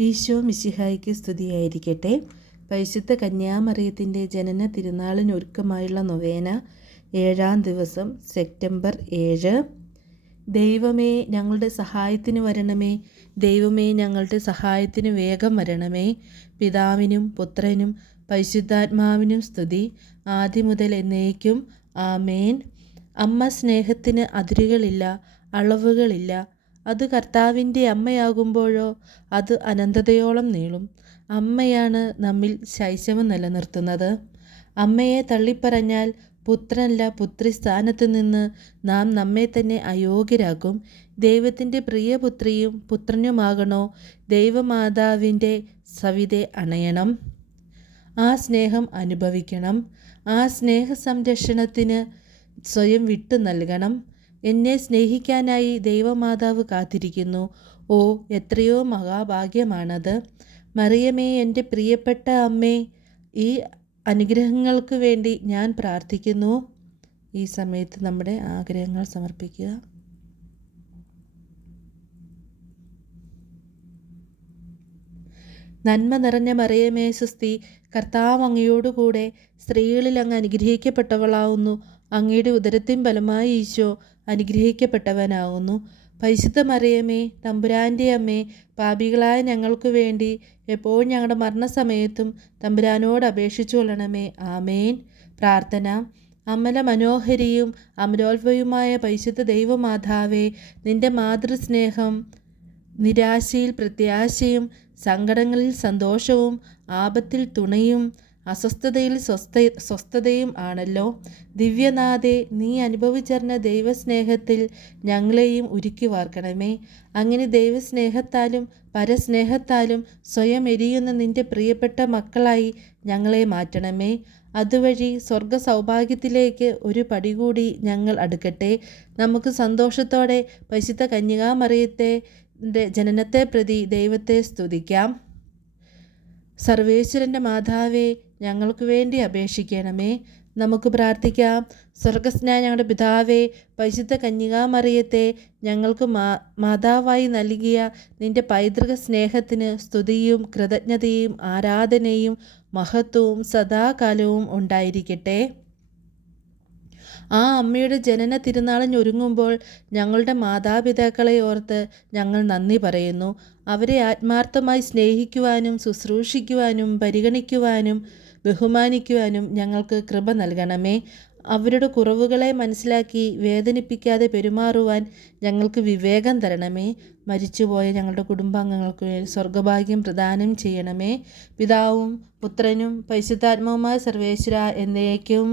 ഈശോ മിശിഹായിക്ക് സ്തുതിയായിരിക്കട്ടെ. പരിശുദ്ധ കന്യാമറിയത്തിന്റെ ജനന തിരുനാളിനൊരുക്കമായുള്ള നൊവേന ഏഴാം ദിവസം സെപ്റ്റംബർ ഏഴ്. ദൈവമേ ഞങ്ങളുടെ സഹായത്തിന് വരണമേ. ദൈവമേ ഞങ്ങളുടെ സഹായത്തിന് വേഗം വരണമേ. പിതാവിനും പുത്രനും പരിശുദ്ധാത്മാവിനും സ്തുതി. ആദ്യം മുതൽ എന്നേക്കും. ആമേൻ. അമ്മ സ്നേഹത്തിന് അതിരുകളില്ല അളവുകളില്ല അത് കർത്താവിന്റെ അമ്മയാകുമ്പോഴോ അത് അനന്തതയോളം നീളും. അമ്മയാണ് നമ്മിൽ ശൈശവം നിലനിർത്തുന്നത്. അമ്മയെ തള്ളിപ്പറഞ്ഞാൽ പുത്രനല്ല പുത്രി സ്ഥാനത്ത് നിന്ന് നാം നമ്മെ തന്നെ അയോഗ്യരാക്കും. ദൈവത്തിന്റെ പ്രിയപുത്രിയും പുത്രനുമാകണോ? ദൈവമാതാവിന്റെ സവിതെ അണയണം. ആ സ്നേഹം അനുഭവിക്കണം. ആ സ്നേഹ സംരക്ഷണത്തിന് സ്വയം വിട്ടു നൽകണം. എന്നെ സ്നേഹിക്കാനായി ദൈവമാതാവ് കാത്തിരിക്കുന്നു. ഓ എത്രയോ മഹാഭാഗ്യമാണത്. മറിയമേ എന്റെ പ്രിയപ്പെട്ട അമ്മേ ഈ അനുഗ്രഹങ്ങൾക്ക് വേണ്ടി ഞാൻ പ്രാർത്ഥിക്കുന്നു. ഈ സമയത്ത് നമ്മുടെ ആഗ്രഹങ്ങൾ സമർപ്പിക്കുക. നന്മ നിറഞ്ഞ മറിയമേ സുസ്തി കർത്താവ് അങ്ങയോടുകൂടെ സ്ത്രീകളിൽ അങ്ങ് അനുഗ്രഹിക്കപ്പെട്ടവളാവുന്നു. അങ്ങയുടെ ഉദരത്തിൻ ഫലമായി ഈശോ അനുഗ്രഹിക്കപ്പെട്ടവനാകുന്നു പരിശുദ്ധ മറിയമേ തമ്പുരാന്റെ അമ്മേ പാപികളായ ഞങ്ങൾക്ക് വേണ്ടി എപ്പോഴും ഞങ്ങളുടെ മരണസമയത്തും തമ്പുരാനോട് അപേക്ഷിച്ചു കൊള്ളണമേ. ആമേൻ. പ്രാർത്ഥന. അമല മനോഹരിയും അമരോത്ഭവയുമായ പരിശുദ്ധ ദൈവമാതാവേ നിന്റെ മാതൃസ്നേഹം നിരാശയിൽ പ്രത്യാശയും സങ്കടങ്ങളിൽ സന്തോഷവും ആപത്തിൽ തുണയും അസ്വസ്ഥതയിൽ സ്വസ്ഥ സ്വസ്ഥതയും ആണല്ലോ. ദിവ്യനാഥെ നീ അനുഭവിച്ചറിഞ്ഞ ദൈവസ്നേഹത്തിൽ ഞങ്ങളെയും ഉരുക്കി വാർക്കണമേ. അങ്ങനെ ദൈവസ്നേഹത്താലും പരസ്നേഹത്താലും സ്വയം എരിയുന്ന നിന്റെ പ്രിയപ്പെട്ട മക്കളായി ഞങ്ങളെ മാറ്റണമേ. അതുവഴി സ്വർഗ സൗഭാഗ്യത്തിലേക്ക് ഒരു പടി കൂടി ഞങ്ങൾ അടുക്കട്ടെ. നമുക്ക് സന്തോഷത്തോടെ പരിശുദ്ധ കന്യകാമറിയത്തെ ജനനത്തെ പ്രതി ദൈവത്തെ സ്തുതിക്കാം. സർവേശ്വരന്റെ മാതാവേ ഞങ്ങൾക്ക് വേണ്ടി അപേക്ഷിക്കണമേ. നമുക്ക് പ്രാർത്ഥിക്കാം. സ്വർഗസ്നായ ഞങ്ങളുടെ പിതാവേ പരിശുദ്ധ കന്യകാമറിയത്തെ ഞങ്ങൾക്ക് മാ മാതാവായി നൽകിയ നിന്റെ പൈതൃക സ്നേഹത്തിന് സ്തുതിയും കൃതജ്ഞതയും ആരാധനയും മഹത്വവും സദാകാലവും ഉണ്ടായിരിക്കട്ടെ. ആ അമ്മയുടെ ജനന തിരുനാളിനൊരുങ്ങുമ്പോൾ ഞങ്ങളുടെ മാതാപിതാക്കളെ ഓർത്ത് ഞങ്ങൾ നന്ദി പറയുന്നു. അവരെ ആത്മാർത്ഥമായി സ്നേഹിക്കുവാനും ശുശ്രൂഷിക്കുവാനും പരിഗണിക്കുവാനും ബഹുമാനിക്കുവാനും ഞങ്ങൾക്ക് കൃപ നൽകണമേ. അവരുടെ കുറവുകളെ മനസ്സിലാക്കി വേദനിപ്പിക്കാതെ പെരുമാറുവാൻ ഞങ്ങൾക്ക് വിവേകം തരണമേ. മരിച്ചുപോയ ഞങ്ങളുടെ കുടുംബാംഗങ്ങൾക്ക് സ്വർഗഭാഗ്യം പ്രദാനം ചെയ്യണമേ. പിതാവും പുത്രനും പരിശുദ്ധാത്മാവുമായ സർവേശ്വര എന്നേക്കും